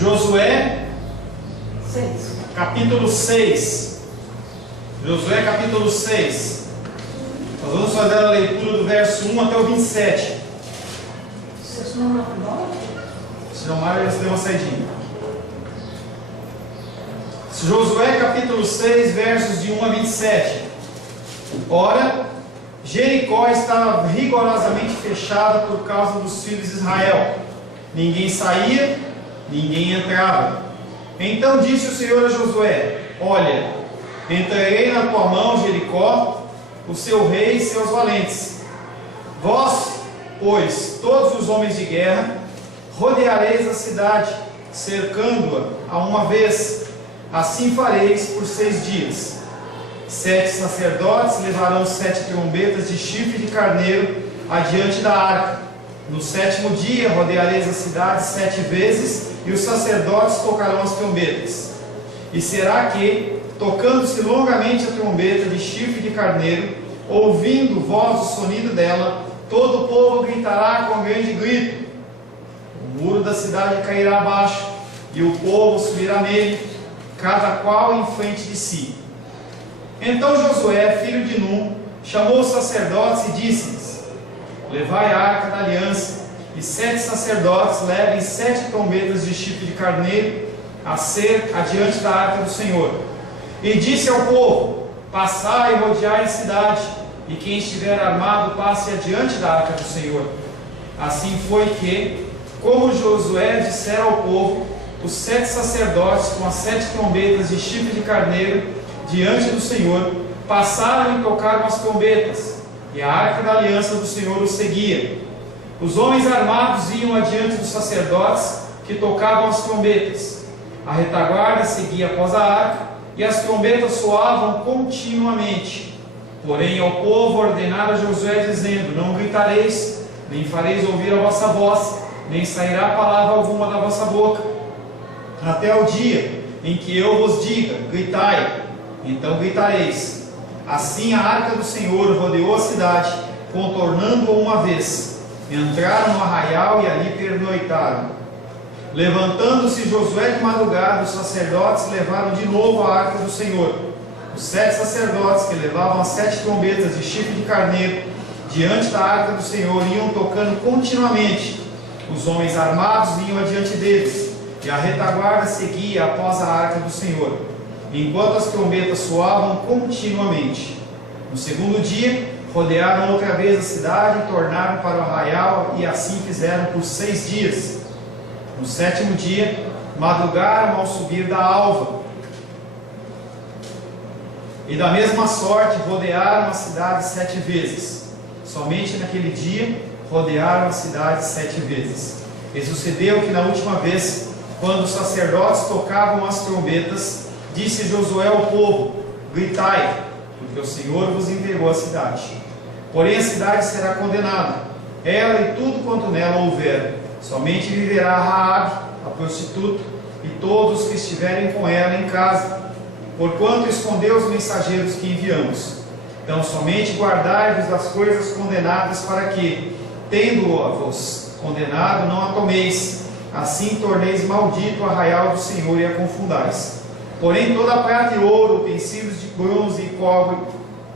Josué 6. capítulo 6. Josué capítulo 6. Nós vamos fazer a leitura do verso 1 até o 27. Vocês não vão embora? Se não mais, eles deu uma saidinha. Josué capítulo 6, versos de 1 a 27. Ora, Jericó estava rigorosamente fechada por causa dos filhos de Israel. Ninguém saía, ninguém entrava. Então disse o Senhor a Josué: Olha, entreguei na tua mão Jericó, o seu rei e seus valentes. Vós, pois, todos os homens de guerra, rodeareis a cidade, cercando-a a uma vez. Assim fareis por 6 dias. 7 sacerdotes levarão 7 trombetas de chifre de carneiro adiante da arca. No 7º dia rodeareis a cidade 7 vezes, e os sacerdotes tocarão as trombetas. E será que, tocando-se longamente a trombeta de chifre de carneiro, ouvindo voz do sonido dela, todo o povo gritará com grande grito. O muro da cidade cairá abaixo, e o povo subirá nele, cada qual em frente de si. Então Josué, filho de Num, chamou os sacerdotes e disse-lhes: Levai a arca da aliança, e 7 sacerdotes levem 7 trombetas de chifre de carneiro a ser adiante da arca do Senhor. E disse ao povo: Passai e rodeai a cidade, e quem estiver armado passe adiante da arca do Senhor. Assim foi que, como Josué dissera ao povo, os 7 sacerdotes com as 7 trombetas de chifre de carneiro diante do Senhor passaram e tocaram as trombetas, e a arca da aliança do Senhor os seguia. Os homens armados iam adiante dos sacerdotes que tocavam as trombetas. A retaguarda seguia após a arca, e as trombetas soavam continuamente. Porém ao povo ordenara Josué, dizendo: Não gritareis, nem fareis ouvir a vossa voz, nem sairá palavra alguma da vossa boca, até o dia em que eu vos diga: gritai, então gritareis. Assim a arca do Senhor rodeou a cidade, contornando-a uma vez. Entraram no arraial e ali pernoitaram. Levantando-se Josué de madrugada, os sacerdotes levaram de novo a arca do Senhor. Os 7 sacerdotes que levavam as 7 trombetas de chifre de carneiro diante da arca do Senhor iam tocando continuamente. Os homens armados iam adiante deles, e a retaguarda seguia após a arca do Senhor, enquanto as trombetas soavam continuamente. No 2º dia, rodearam outra vez a cidade e tornaram para o arraial, e assim fizeram por 6 dias. No 7º dia, madrugaram ao subir da alva, e da mesma sorte rodearam a cidade 7 vezes. Somente naquele dia rodearam a cidade 7 vezes. E sucedeu que na última vez, quando os sacerdotes tocavam as trombetas, disse Josué ao povo: Gritai, porque o Senhor vos entregou a cidade. Porém a cidade será condenada, ela e tudo quanto nela houver. Somente viverá Raabe, a prostituta, e todos que estiverem com ela em casa, porquanto escondeu os mensageiros que enviamos. Então somente guardai-vos das coisas condenadas, para que, tendo-a-vos condenado, não a tomeis. Assim torneis maldito o arraial do Senhor e a confundais. Porém toda a prata e ouro, utensílios de bronze e cobre,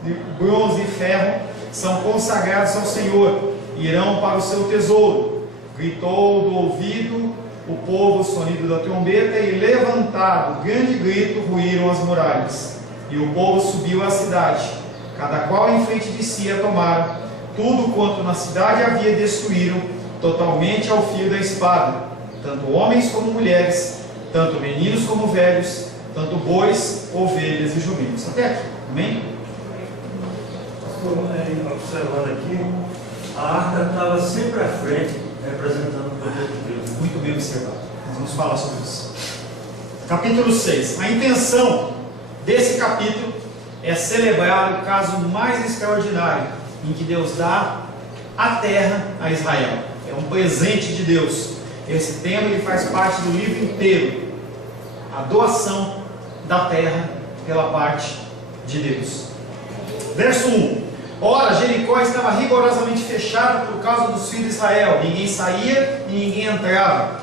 de bronze e ferro, são consagrados ao Senhor, e irão para o seu tesouro. Gritou do ouvido o povo o sonido da trombeta, e levantado grande grito, ruíram as muralhas. E o povo subiu à cidade, cada qual em frente de si a tomaram. Tudo quanto na cidade havia destruíram, totalmente ao fio da espada, tanto homens como mulheres, tanto meninos como velhos, tanto bois, ovelhas e jumentos. Até aqui, amém? Observando aqui, a arca estava sempre à frente, representando o poder de Deus. Muito bem observado. Nós vamos falar sobre isso. Capítulo 6. A intenção desse capítulo é celebrar o caso mais extraordinário em que Deus dá a terra a Israel. É um presente de Deus. Esse tema ele faz parte do livro inteiro. A doação da terra pela parte de Deus. Verso 1. Ora, Jericó estava rigorosamente fechada por causa dos filhos de Israel. Ninguém saía e ninguém entrava.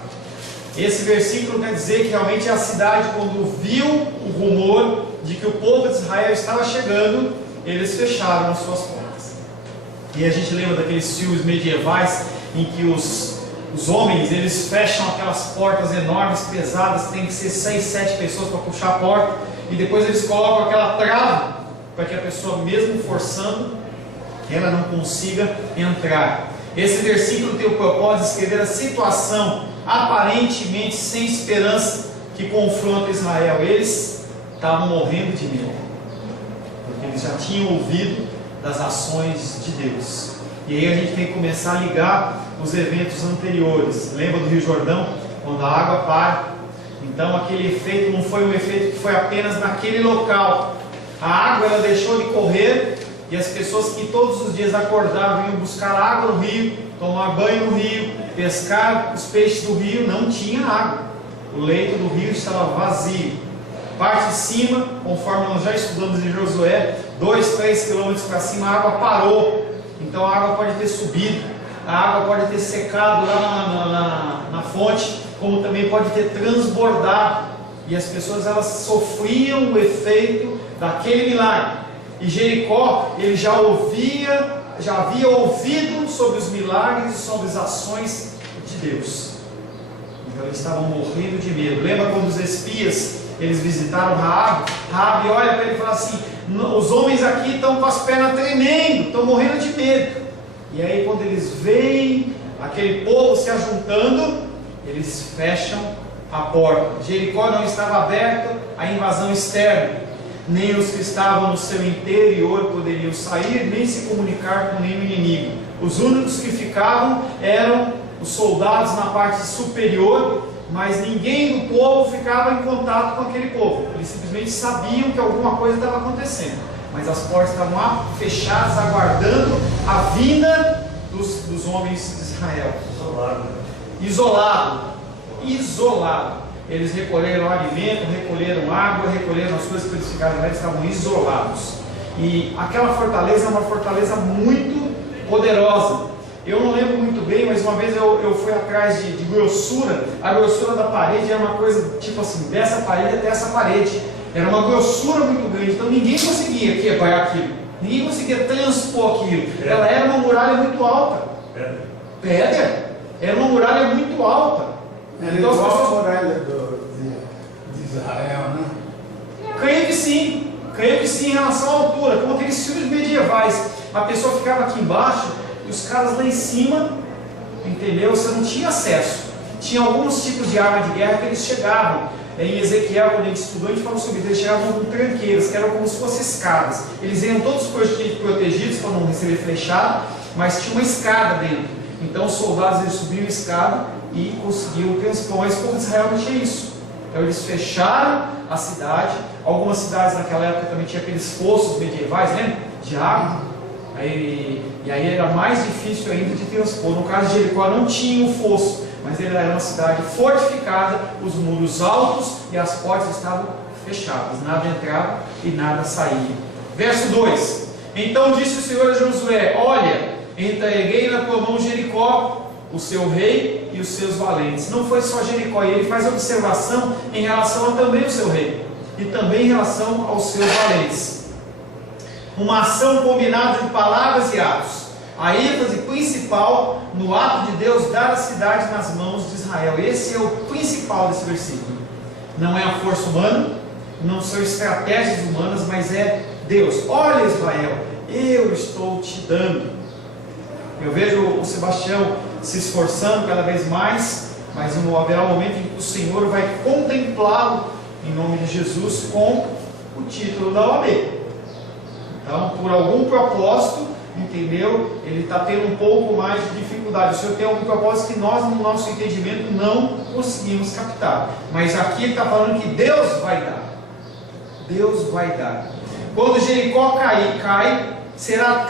Esse versículo quer dizer que realmente a cidade, quando viu o rumor de que o povo de Israel estava chegando, eles fecharam as suas portas. E a gente lembra daqueles filmes medievais em que os homens, eles fecham aquelas portas enormes, pesadas, tem que ser 6, 7 pessoas para puxar a porta, e depois eles colocam aquela trava para que a pessoa, mesmo forçando, ela não consiga entrar. Esse versículo tem o propósito de descrever a situação aparentemente sem esperança que confronta Israel. Eles estavam morrendo de medo, porque eles já tinham ouvido das ações de Deus. E aí a gente tem que começar a ligar os eventos anteriores. Lembra do Rio Jordão? Quando a água para. Então aquele efeito não foi um efeito que foi apenas naquele local. A água, ela deixou de correr, e as pessoas que todos os dias acordavam, iam buscar água no rio, tomar banho no rio, pescar os peixes do rio, não tinha água. O leito do rio estava vazio. Parte de cima, conforme nós já estudamos em Josué, 2, 3 quilômetros para cima, a água parou. Então a água pode ter subido, a água pode ter secado lá na fonte, como também pode ter transbordado. E as pessoas, elas sofriam o efeito daquele milagre. E Jericó, ele já havia ouvido sobre os milagres e sobre as ações de Deus. Então eles estavam morrendo de medo. Lembra quando os espias, eles visitaram Raabe? Raabe olha para ele e fala assim: os homens aqui estão com as pernas tremendo, estão morrendo de medo. E aí quando eles veem aquele povo se ajuntando, eles fecham a porta. Jericó não estava aberta à invasão externa, nem os que estavam no seu interior poderiam sair, nem se comunicar com nenhum inimigo. Os únicos que ficavam eram os soldados na parte superior, mas ninguém do povo ficava em contato com aquele povo. Eles simplesmente sabiam que alguma coisa estava acontecendo, mas as portas estavam fechadas, aguardando a vinda dos homens de Israel. Isolado. Eles recolheram alimento, recolheram água, recolheram as coisas que eles ficaram lá, eles estavam isolados. E aquela fortaleza é uma fortaleza muito poderosa. Eu não lembro muito bem, mas uma vez eu fui atrás de grossura. A grossura da parede era uma coisa tipo assim, dessa parede até essa parede. Era uma grossura muito grande, então ninguém conseguia quebrar aquilo. Ninguém conseguia transpor aquilo. Ela era uma muralha muito alta. Pedra? Era uma muralha muito alta. Era Então, igual pessoas... a muralha de Israel, né? Creio que sim em relação à altura, como aqueles filmes medievais. A pessoa ficava aqui embaixo e os caras lá em cima, entendeu? Você não tinha acesso. Tinha alguns tipos de arma de guerra que eles chegavam. Em Ezequiel, quando a gente estudou, a gente falou sobre isso. Eles chegavam com tranqueiras, que eram como se fossem escadas. Eles iam todos protegidos para não receber flechada, mas tinha uma escada dentro. Então os soldados, eles subiam a escada e conseguiu transpor, mas o povo de Israel não tinha isso. Então eles fecharam a cidade. Algumas cidades naquela época também tinham aqueles fossos medievais, lembra? De água. E aí era mais difícil ainda de transpor. No caso de Jericó não tinha um fosso, mas ele era uma cidade fortificada, os muros altos e as portas estavam fechadas, nada entrava e nada saía. Verso 2: Então disse o Senhor a Josué: Olha, entreguei na tua mão Jericó, o seu rei e os seus valentes. Não foi só Jericó, e ele faz observação em relação a também o seu rei, e também em relação aos seus valentes. Uma ação combinada de palavras e atos. A ênfase principal no ato de Deus dar a cidade nas mãos de Israel. Esse é o principal desse versículo. Não é a força humana, não são estratégias humanas, mas é Deus. Olha, Israel, eu estou te dando. Eu vejo o Sebastião se esforçando cada vez mais, mas haverá um momento em que o Senhor vai contemplá-lo, em nome de Jesus, com o título da OAB. Então, por algum propósito, entendeu? Ele está tendo um pouco mais de dificuldade. O Senhor tem algum propósito que nós, no nosso entendimento, não conseguimos captar. Mas aqui ele está falando que Deus vai dar. Deus vai dar. Quando Jericó será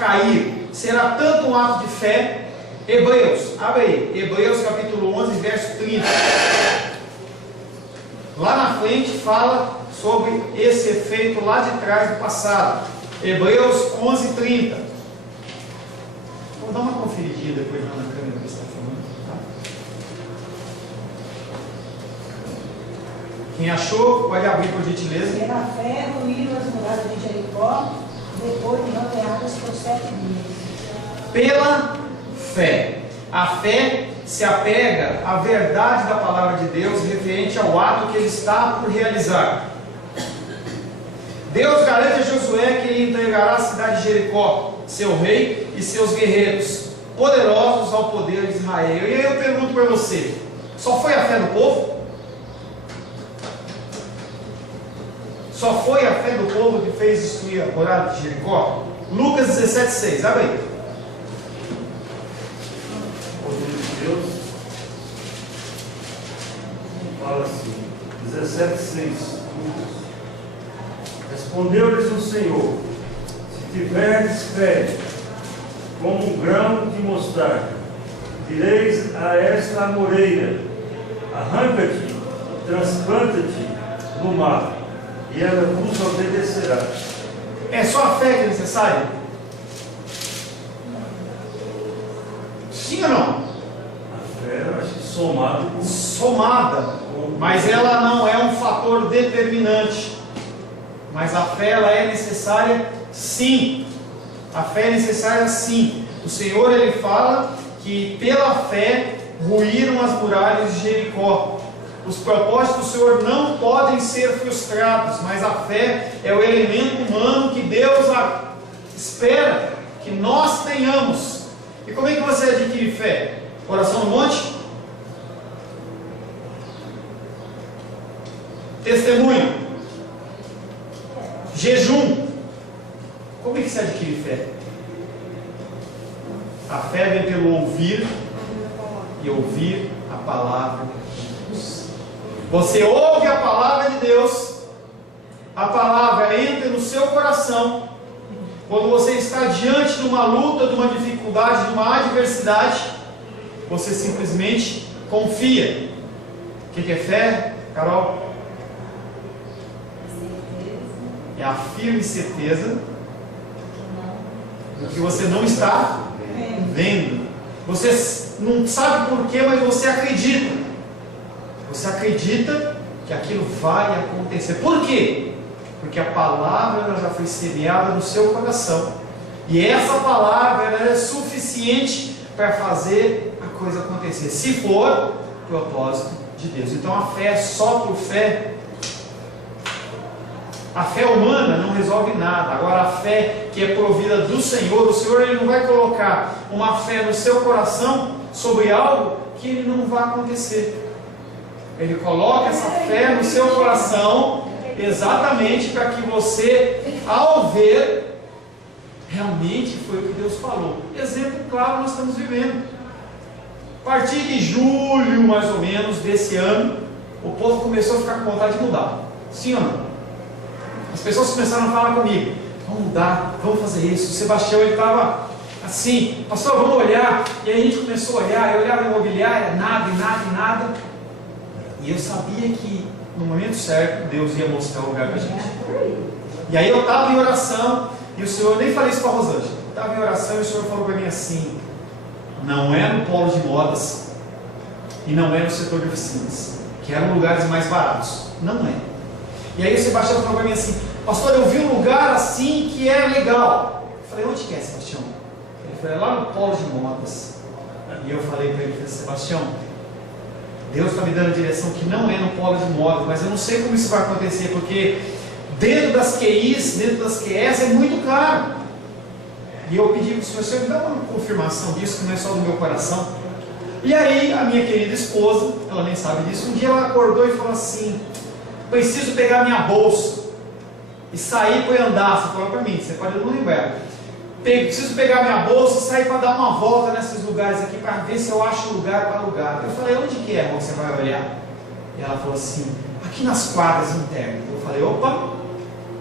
tanto um ato de fé. Hebreus, abre aí, Hebreus capítulo 11, verso 30. Lá na frente fala sobre esse efeito lá de trás do passado. Hebreus 11, 30. Vou dar uma conferidinha depois lá na câmera que está falando. Tá? Quem achou, pode abrir por gentileza. Pela fé, ruíram as muralhas de Jericó, depois de rodeadas por 7 dias. Pela fé. A fé se apega à verdade da palavra de Deus referente ao ato que ele está por realizar. Deus garante a Josué que ele entregará a cidade de Jericó, seu rei e seus guerreiros, poderosos ao poder de Israel. E aí eu pergunto para você, só foi a fé do povo? Só foi a fé do povo que fez destruir a muralha de Jericó? Lucas 17,6, abre aí. O poder de Deus fala assim, 17,6. Respondeu-lhes o Senhor: se tiverdes fé, como um grão de mostarda, direis a esta amoreira: arranca-te, transplanta-te no mar, e ela vos obedecerá. É só a fé que é necessária? Sim ou não? A fé, eu acho que somado com Somada, mas ela não é um fator determinante. Mas a fé, ela é necessária sim. A fé é necessária sim. O Senhor, ele fala que pela fé ruíram as muralhas de Jericó. Os propósitos do Senhor não podem ser frustrados, mas a fé é o elemento humano que Deus espera que nós tenhamos. E como é que você adquire fé? Oração no monte? Testemunho? Jejum? Como é que se adquire fé? A fé vem pelo ouvir e ouvir a palavra de Deus. Você ouve a palavra de Deus, a palavra entra no seu coração. Quando você está diante de uma luta, de uma dificuldade, de uma adversidade, você simplesmente confia. O que é fé, Carol? É a firme certeza do que você não está vendo. Você não sabe porquê, mas você acredita. Você acredita que aquilo vai acontecer. Por quê? Porque a palavra ela já foi semeada no seu coração. E essa palavra ela é suficiente para fazer a coisa acontecer. Se for propósito de Deus. Então a fé só por fé. A fé humana não resolve nada. Agora a fé que é provida do Senhor, o Senhor ele não vai colocar uma fé no seu coração sobre algo que ele não vai acontecer. Ele coloca essa fé no seu coração exatamente para que você, ao ver, realmente foi o que Deus falou. Exemplo claro nós estamos vivendo. A partir de julho, mais ou menos, desse ano, o povo começou a ficar com vontade de mudar. Sim ou não? As pessoas começaram a falar comigo: vamos mudar, vamos fazer isso. O Sebastião, ele estava assim: pastor, vamos olhar. E aí a gente começou a olhar, eu olhava a imobiliária, nada. E eu sabia que no momento certo Deus ia mostrar o lugar para a gente. E aí eu estava em oração, e o Senhor, nem falei isso para a Rosângela, eu estava em oração e o Senhor falou para mim assim: não é no polo de modas e não é no setor de oficinas, que eram lugares mais baratos. Não é. E aí o Sebastião falou para mim assim: pastor, eu vi um lugar assim que é legal. Eu falei: onde que é, Sebastião? Ele falou: é lá no polo de modas. E eu falei para ele: Sebastião, Deus está me dando a direção que não é no polo de modas, mas eu não sei como isso vai acontecer, porque dentro das QIs, dentro das QS é muito caro. E eu pedi para o Senhor me dá uma confirmação disso, que não é só do meu coração. E aí a minha querida esposa, ela nem sabe disso, um dia ela acordou e falou assim: preciso pegar minha bolsa e sair para andar. Você falou para mim, você pode não lembrar. Preciso pegar minha bolsa e sair para dar uma volta nesses lugares aqui, para ver se eu acho lugar para alugar. Eu falei: onde que é, irmão, que você vai olhar? E ela falou assim: aqui nas quadras internas. Eu falei: opa,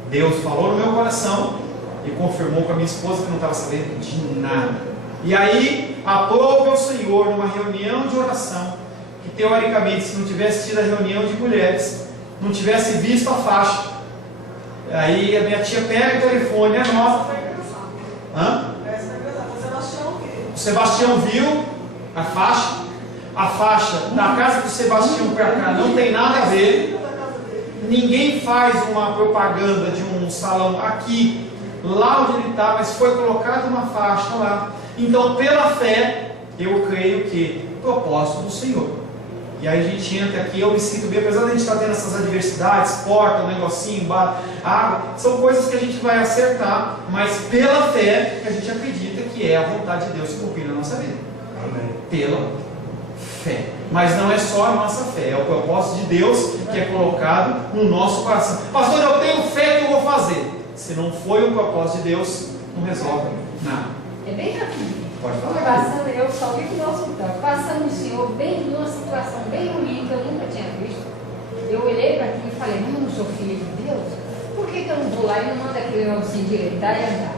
Deus falou no meu coração e confirmou com a minha esposa, que não estava sabendo de nada. E aí, aprove ao Senhor numa reunião de oração, que teoricamente, se não tivesse tido a reunião de mulheres, não tivesse visto a faixa. Aí a minha tia pega o telefone, anota. O Sebastião viu a faixa da casa do Sebastião para cá não tem nada a ver. ninguém faz uma propaganda de um salão aqui, lá onde ele está, mas foi colocada uma faixa lá. Então, pela fé, eu creio que propósito do Senhor. E aí a gente entra aqui, eu me sinto bem, apesar de a gente estar tendo essas adversidades, porta, um negocinho, água, são coisas que a gente vai acertar, mas pela fé que a gente acredita que é a vontade de Deus se cumprir na nossa vida. Amém. Pela fé. Mas não é só a nossa fé, é o propósito de Deus que é colocado no nosso coração. Pastor, eu tenho fé que eu vou fazer. Se não foi o propósito de Deus, não resolve nada. É bem rapidinho. Pode falar. Passando, eu só vi no hospital, passando o senhor bem numa situação bem ruim que eu nunca tinha visto. Eu olhei para aquilo e falei, não, eu sou filho de Deus, por que eu não vou lá e não mando aquele homem se endireitar e andar?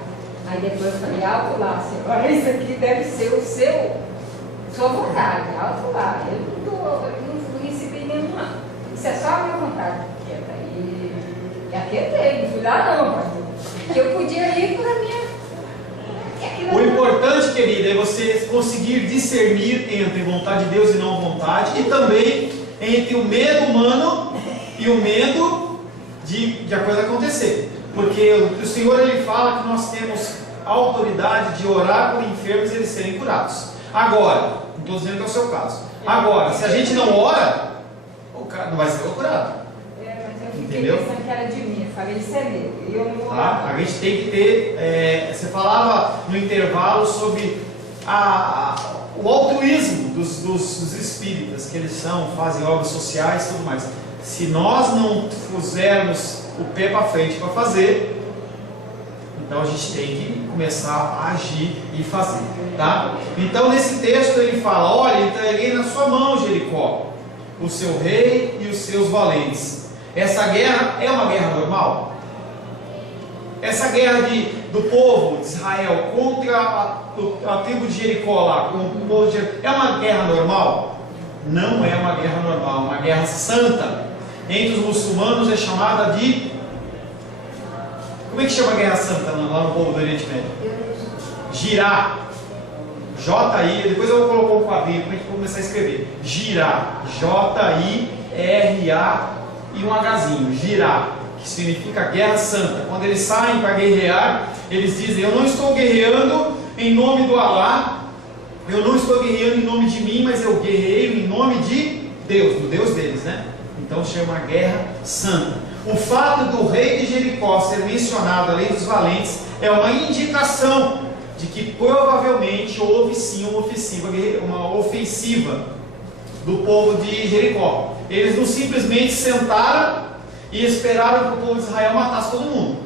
Aí depois eu falei, alto lá, senhor, isso aqui deve ser o sua vontade, alto lá. Eu não recebi nenhum não. Isso é só a minha vontade. Quieta. E aquietei, não fui lá não, pastor. Que eu podia ir para a minha. O importante, querida, é você conseguir discernir entre vontade de Deus e não vontade, e também entre o medo humano e o medo de a coisa acontecer. Porque o Senhor ele fala que nós temos a autoridade de orar por enfermos e eles serem curados. Agora, não estou dizendo que é o seu caso. Agora, se a gente não ora, o cara não vai ser curado. Mas eu fiquei Entendeu? pensando que era de mim. Eu falei, isso é meu. E eu não vou Tá? lá. A gente tem que ter. Você falava no intervalo sobre o altruísmo dos espíritas, que eles fazem obras sociais e tudo mais. Se nós não pusermos o pé para frente para fazer, então a gente tem que começar a agir e fazer. Tá? Então nesse texto ele fala: olha, entreguei na sua mão, Jericó, o seu rei e os seus valentes. Essa guerra é uma guerra normal? Essa guerra do povo de Israel contra a tribo de Jericó lá, com o povo de Jericó, é uma guerra normal? Não é uma guerra normal, é uma guerra santa. Entre os muçulmanos é chamada de... Como é que chama a guerra santa lá no povo do Oriente Médio? Jirá. J-I, depois eu vou colocar um quadrinho para a gente começar a escrever. Jirá. J-I-R-A e um Hzinho. Jirá, que significa guerra santa. Quando eles saem para guerrear, eles dizem: eu não estou guerreando em nome do Alá, eu não estou guerreando em nome de mim, mas eu guerreio em nome de Deus, do Deus deles, né? Então chama guerra santa. O fato do rei de Jericó ser mencionado além dos valentes é uma indicação de que provavelmente houve sim uma ofensiva do povo de Jericó. Eles não simplesmente sentaram e esperaram que o povo de Israel matasse todo mundo.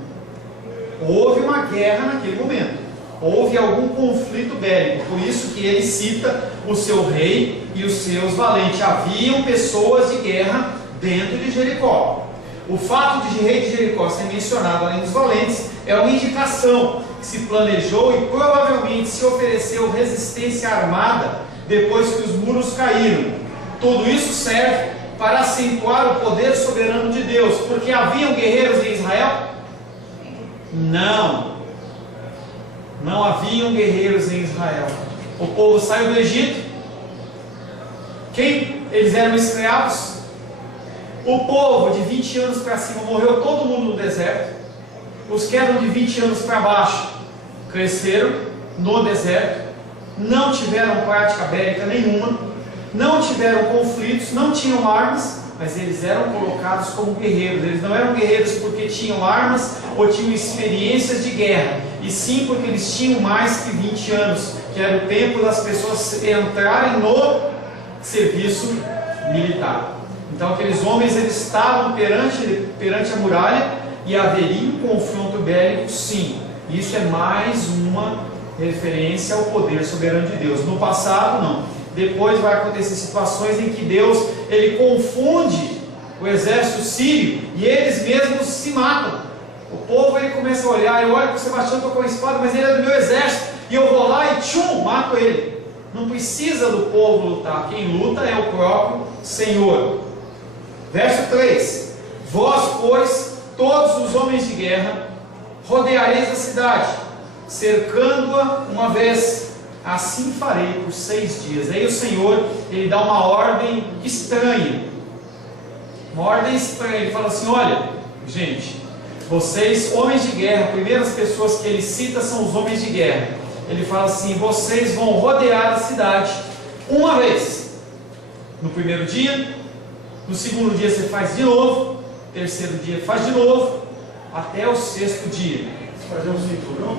Houve uma guerra naquele momento, houve algum conflito bélico, por isso que ele cita o seu rei e os seus valentes. Haviam pessoas de guerra dentro de Jericó. O fato de rei de Jericó ser mencionado além dos valentes é uma indicação que se planejou e provavelmente se ofereceu resistência armada depois que os muros caíram. Tudo isso serve para acentuar o poder soberano de Deus, porque haviam guerreiros em Israel? Não haviam guerreiros em Israel. O povo saiu do Egito. Eles eram escravos. O povo de 20 anos para cima morreu todo mundo no deserto. Os que eram de 20 anos para baixo cresceram no deserto, não tiveram prática bélica nenhuma, não tiveram conflitos, não tinham armas, mas eles eram colocados como guerreiros. Eles não eram guerreiros porque tinham armas ou tinham experiências de guerra, e sim porque eles tinham mais que 20 anos, que era o tempo das pessoas entrarem no serviço militar. Então aqueles homens eles estavam perante a muralha e haveria um confronto bélico, sim. Isso é mais uma referência ao poder soberano de Deus. No passado não. Depois vai acontecer situações em que Deus ele confunde o exército sírio e eles mesmos se matam. O povo ele começa a olhar: eu olho para o Sebastião, estou com a espada, mas ele é do meu exército, e eu vou lá e tchum, mato ele. Não precisa do povo lutar, quem luta é o próprio Senhor. Verso 3: vós, pois, todos os homens de guerra, rodeareis a cidade, cercando-a uma vez. Assim farei por 6 dias. Aí o Senhor ele dá uma ordem estranha. uma ordem estranha. Ele fala assim: olha, gente, vocês, homens de guerra, primeiras pessoas que ele cita são os homens de guerra. Ele fala assim: vocês vão rodear a cidade uma vez. No primeiro dia, no segundo dia você faz de novo, terceiro dia faz de novo, até o sexto dia. Fazer um cinturão?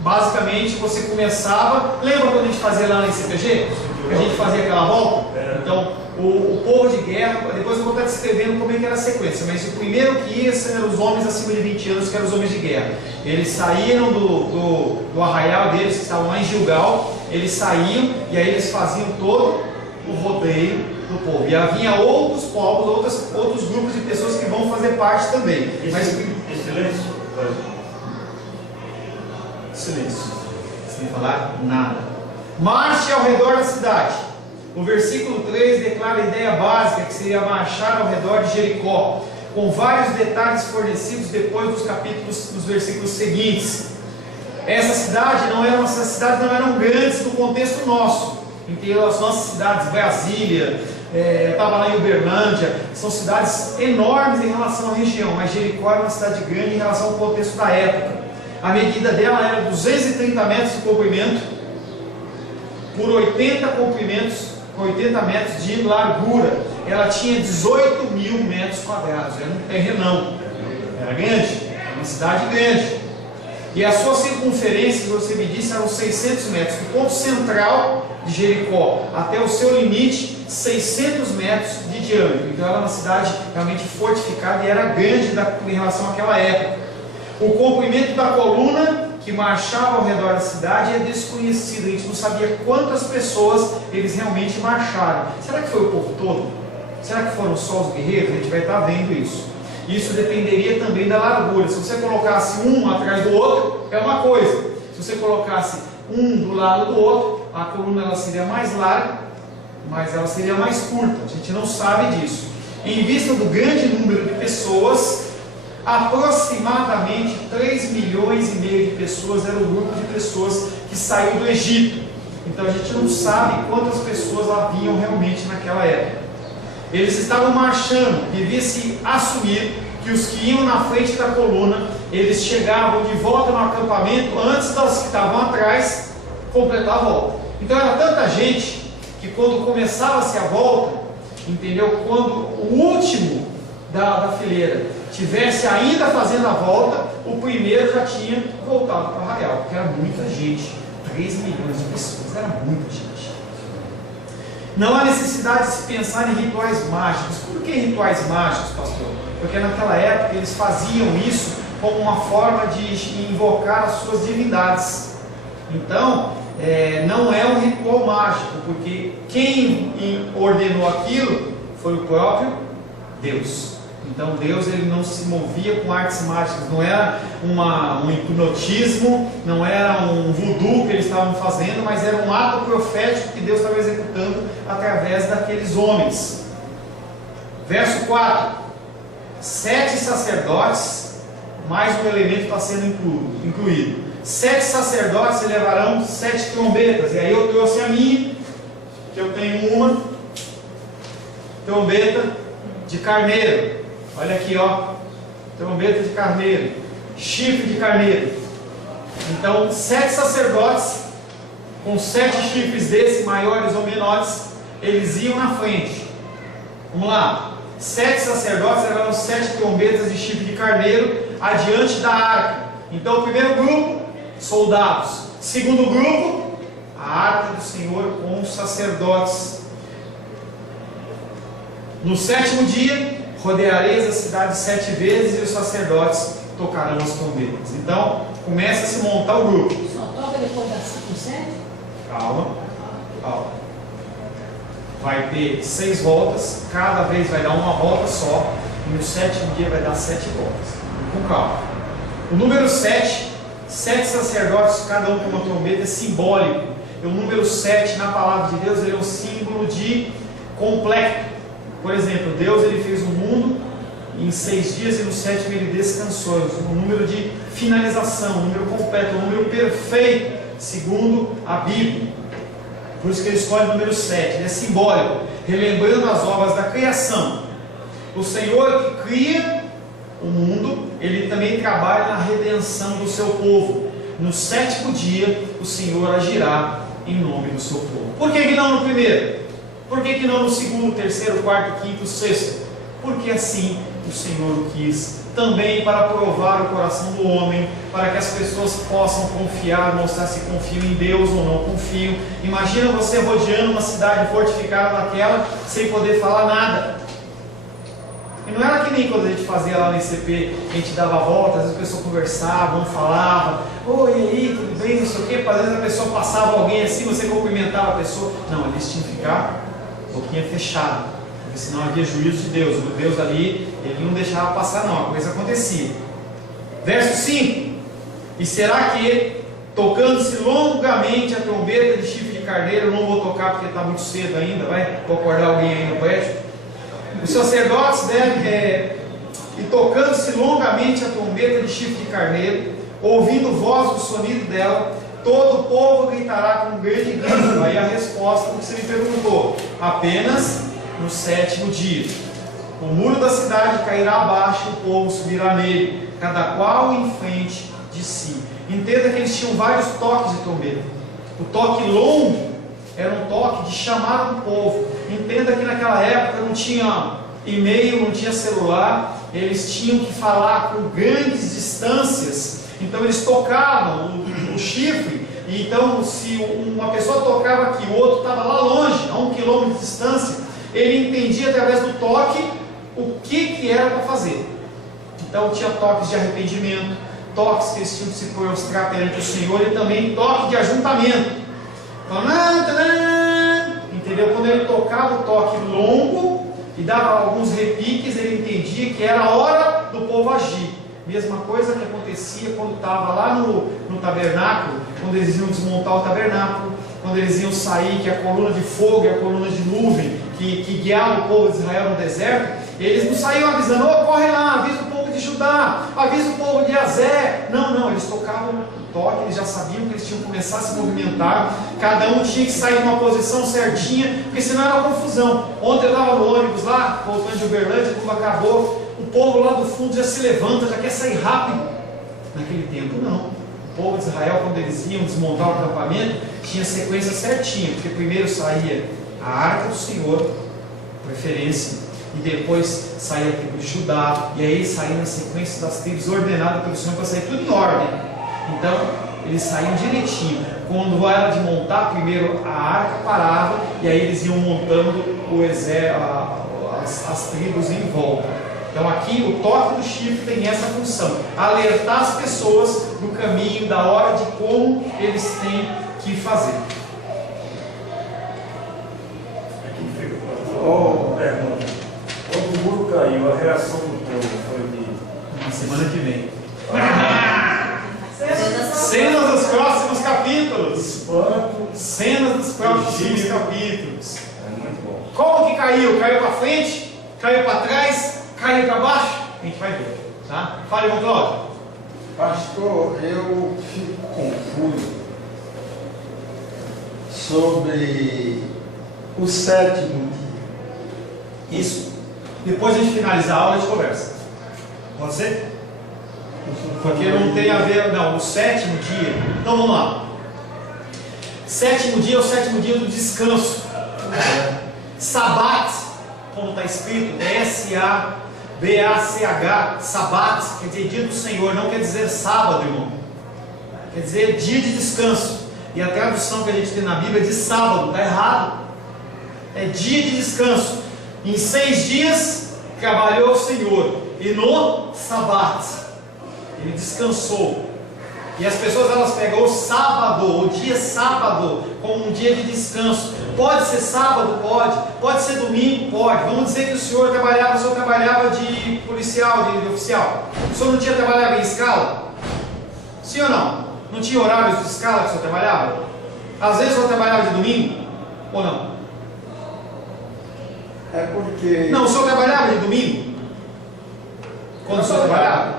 Basicamente você começava, lembra quando a gente fazia lá na ICPG? Que a gente fazia aquela volta? Então, o povo de guerra, depois eu vou estar descrevendo como é que era a sequência, mas o primeiro que ia eram os homens acima de 20 anos, que eram os homens de guerra. Eles saíram do arraial deles, que estavam lá em Gilgal, eles saíam e aí eles faziam todo o rodeio do povo. E havia outros povos, outros grupos de pessoas que vão fazer parte também. Mas silêncio? Silêncio, sem falar nada. Marche ao redor da cidade. O versículo 3 declara a ideia básica, que seria marchar ao redor de Jericó, com vários detalhes fornecidos depois dos versículos seguintes. Essas cidades não eram grandes no contexto nosso. Então, as nossas cidades, Brasília, eu estava lá em Uberlândia, são cidades enormes em relação à região, mas Jericó era uma cidade grande em relação ao contexto da época. A medida dela era 230 metros de comprimento por 80 metros de largura. Ela tinha 18 mil metros quadrados, era um terrenão, era grande, era uma cidade grande. E a sua circunferência, que você me disse, eram 600 metros, do ponto central de Jericó até o seu limite, 600 metros de diâmetro. Então ela era uma cidade realmente fortificada e era grande em relação àquela época. O comprimento da coluna que marchava ao redor da cidade é desconhecido. A gente não sabia quantas pessoas eles realmente marcharam. Será que foi o povo todo? Será que foram só os guerreiros? A gente vai estar vendo isso. Isso dependeria também da largura. Se você colocasse um atrás do outro, é uma coisa. Se você colocasse um do lado do outro, a coluna ela seria mais larga, mas ela seria mais curta. A gente não sabe disso. Em vista do grande número de pessoas, aproximadamente 3,5 milhões de pessoas era o grupo de pessoas que saiu do Egito. Então a gente não sabe quantas pessoas haviam realmente naquela época. Eles estavam marchando, devia-se assumir que os que iam na frente da coluna, eles chegavam de volta no acampamento antes das que estavam atrás completar a volta. Então era tanta gente que quando começava-se a volta, entendeu? Quando o último da fileira tivesse ainda fazendo a volta, o primeiro já tinha voltado para o arraial, porque era muita gente, 3 milhões de pessoas, era muita gente. Não há necessidade de se pensar em rituais mágicos. Por que rituais mágicos, pastor? Porque naquela época eles faziam isso como uma forma de invocar as suas divindades. Então, não é um ritual mágico, porque quem ordenou aquilo foi o próprio Deus. Então Deus ele não se movia com artes mágicas, não era um hipnotismo, não era um voodoo que eles estavam fazendo, mas era um ato profético que Deus estava executando através daqueles homens. Verso 4: 7 sacerdotes, mais um elemento está sendo incluído. 7 sacerdotes levarão 7 trombetas, e aí eu trouxe a minha, que eu tenho uma trombeta de carneiro. Olha aqui, ó, trombeta de carneiro, chifre de carneiro. Então, 7 sacerdotes, com 7 chifres desses, maiores ou menores, eles iam na frente. Vamos lá. 7 sacerdotes levaram 7 trombetas de chifre de carneiro adiante da arca. Então, o primeiro grupo, soldados. Segundo grupo, a arca do Senhor com os sacerdotes. No 7º dia, rodeareis a cidade 7 vezes e os sacerdotes tocarão as trombetas. Então, começa a se montar o grupo. Só toca depois das 7? Calma. Vai ter 6 voltas, cada vez vai dar uma volta só, e no 7º dia vai dar 7 voltas. Com calma. O número 7, 7 sacerdotes, cada um com uma trombeta, é simbólico. E o número 7 na palavra de Deus ele é um símbolo de completo. Por exemplo, Deus ele fez o mundo em 6 dias e no 7º ele descansou. Um número de finalização, um número completo, um número perfeito, segundo a Bíblia. Por isso que ele escolhe o número 7, ele é simbólico, relembrando as obras da criação. O Senhor que cria o mundo, Ele também trabalha na redenção do seu povo. No 7º dia, o Senhor agirá em nome do seu povo. Por que não no primeiro? Por que não no 2º, 3º, 4º, 5º, 6º? Porque assim o Senhor o quis. Também para provar o coração do homem, para que as pessoas possam confiar, mostrar se confiam em Deus ou não confiam. Imagina você rodeando uma cidade fortificada daquela, sem poder falar nada. E não era que nem quando a gente fazia lá no ICP, a gente dava a volta, às vezes a pessoa conversava, um falava, oi, e aí, tudo bem, não sei o quê, às vezes a pessoa passava alguém assim, você cumprimentava a pessoa. Não, eles tinham que ficar boquinha fechada, porque senão havia juízo de Deus. O Deus ali, Ele não deixava passar não, a coisa acontecia. Verso 5: e será que, tocando-se longamente a trombeta de chifre de carneiro, eu não vou tocar porque está muito cedo ainda, vou acordar alguém aí no prédio. Os sacerdotes devem, e tocando-se longamente a trombeta de chifre de carneiro, ouvindo voz do sonido dela, todo o povo gritará com um grande grito. Aí a resposta do que você me perguntou: apenas no 7º dia. O muro da cidade cairá abaixo e o povo subirá nele, cada qual em frente de si. Entenda que eles tinham vários toques de trombeta. O toque longo era um toque de chamar o povo. Entenda que naquela época não tinha e-mail, não tinha celular, eles tinham que falar com grandes distâncias. Então eles tocavam o chifre, e então se uma pessoa tocava aqui, o outro estava lá longe, a 1 quilômetro de distância, ele entendia através do toque o que era para fazer. Então tinha toques de arrependimento, toques que eles tinham que se prostrar perante o Senhor, e também toque de ajuntamento. Entendeu? Quando ele tocava o toque longo e dava alguns repiques, ele entendia que era a hora do povo agir. Mesma coisa que acontecia quando estava lá no tabernáculo, quando eles iam desmontar o tabernáculo, quando eles iam sair, que a coluna de fogo e a coluna de nuvem que guiava o povo de Israel no deserto, eles não saíam avisando: corre lá, avisa o povo de Judá, avisa o povo de Azé. Não, eles tocavam o toque, eles já sabiam que eles tinham que começar a se movimentar, cada um tinha que sair numa posição certinha, porque senão era uma confusão. Ontem eu estava no ônibus lá, voltando de Uberlândia, tudo acabou, o povo lá do fundo já se levanta, já quer sair rápido. Naquele tempo não. O povo de Israel, quando eles iam desmontar o acampamento, tinha sequência certinha, porque primeiro saía a arca do Senhor, preferência, e depois saía a tribo de Judá, e aí saía na sequência das tribos ordenadas pelo Senhor para sair tudo em ordem. Então eles saíam direitinho. Quando era de montar, primeiro a arca parava, e aí eles iam montando as tribos em volta. Então aqui o toque do chifre tem essa função: alertar as pessoas do caminho, da hora de como eles têm que fazer. Aqui fica uma pergunta: quando o muro caiu, a reação do povo foi de... Na semana que vem. Cenas dos próximos capítulos. Espanto. Cenas dos próximos capítulos. É muito bom. Como que caiu? Caiu para frente? Caiu para trás? Caiu para baixo? A gente vai ver, tá? Fale, irmão Cláudio. Pastor, eu fico confuso sobre o 7º dia. Isso. Depois a gente finalizar a aula, a gente conversa. Pode ser? Porque não tem a ver, não, o 7º dia. Então vamos lá. 7º dia é o 7º dia do descanso. Sabat, como está escrito, S-A-B-A-C-H, Sabat, quer dizer dia do Senhor, não quer dizer sábado, irmão. Quer dizer dia de descanso. E a tradução que a gente tem na Bíblia é de sábado, está errado. É dia de descanso. Em 6 dias trabalhou o Senhor, e no Sabat Ele descansou. E as pessoas elas pegam o sábado, o dia sábado, como um dia de descanso. Pode ser sábado? Pode ser domingo? Pode. Vamos dizer que o senhor trabalhava de policial, de oficial. O senhor não trabalhava em escala? Sim ou não? Não tinha horários de escala que o senhor trabalhava? Às vezes o senhor trabalhava de domingo? Ou não? É porque... Não, o senhor trabalhava de domingo? Quando o senhor trabalhava?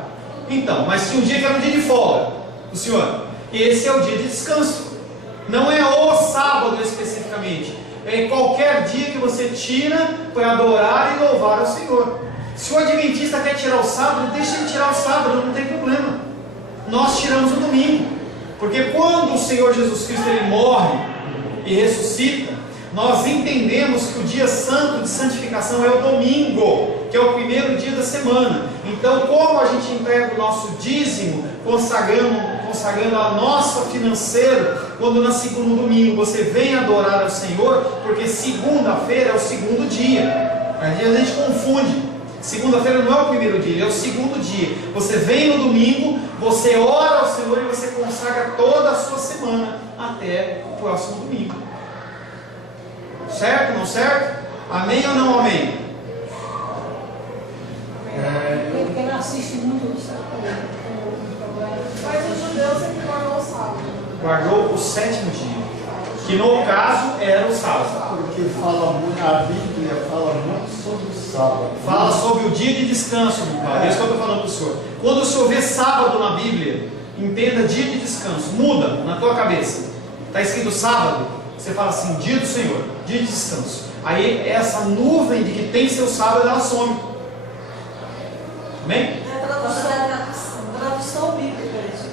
Então, mas tinha um dia que era um dia de folga do senhor. Esse é o dia de descanso. Não é o sábado especificamente. é qualquer dia que você tira para adorar e louvar ao Senhor. Se o adventista quer tirar o sábado, deixa ele tirar o sábado, não tem problema. Nós tiramos o domingo, porque quando o Senhor Jesus Cristo ele morre e ressuscita, nós entendemos que o dia santo de santificação é o domingo, que é o primeiro dia da semana. Então, como a gente entrega o nosso dízimo, consagrando a nossa financeira, quando no segundo domingo você vem adorar ao Senhor, porque segunda-feira é o segundo dia. Às vezes a gente confunde. Segunda-feira não é o primeiro dia, é o segundo dia. Você vem no domingo, você ora ao Senhor e você consagra toda a sua semana até o próximo domingo. Certo? Não certo? Amém ou não amém? Porque não assiste muito isso. Mas os judeus sempre guardam o sábado. Guardou o sétimo dia, que no caso era o sábado. Porque fala muito, a Bíblia fala muito sobre o sábado. Fala sobre o dia de descanso, meu pai. É isso que eu estou falando para o senhor. Quando o senhor vê sábado na Bíblia, entenda dia de descanso. Muda na tua cabeça. Está escrito sábado, você fala assim, dia do Senhor, dia de descanso. Aí essa nuvem de que tem seu sábado, ela some. Amém? É a tradução bíblica isso.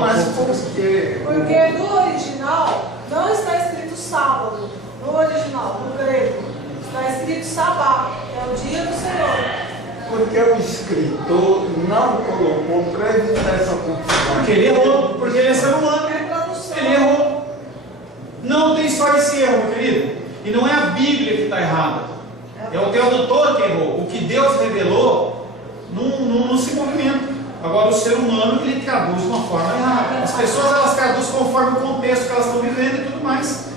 Mas porque Porque no original não está escrito sábado. No original, no grego, está escrito sabá, é o dia do Senhor. Porque o escritor não colocou para evitar essa confusão. Porque ele errou, porque ele é ser humano. É tradução. Ele errou. Não tem só esse erro, meu querido. E não é a Bíblia que está errada. É o tradutor que errou. O que Deus revelou não se movimenta. Agora o ser humano ele traduz de uma forma errada. As pessoas elas traduzem conforme o contexto que elas estão vivendo e tudo mais.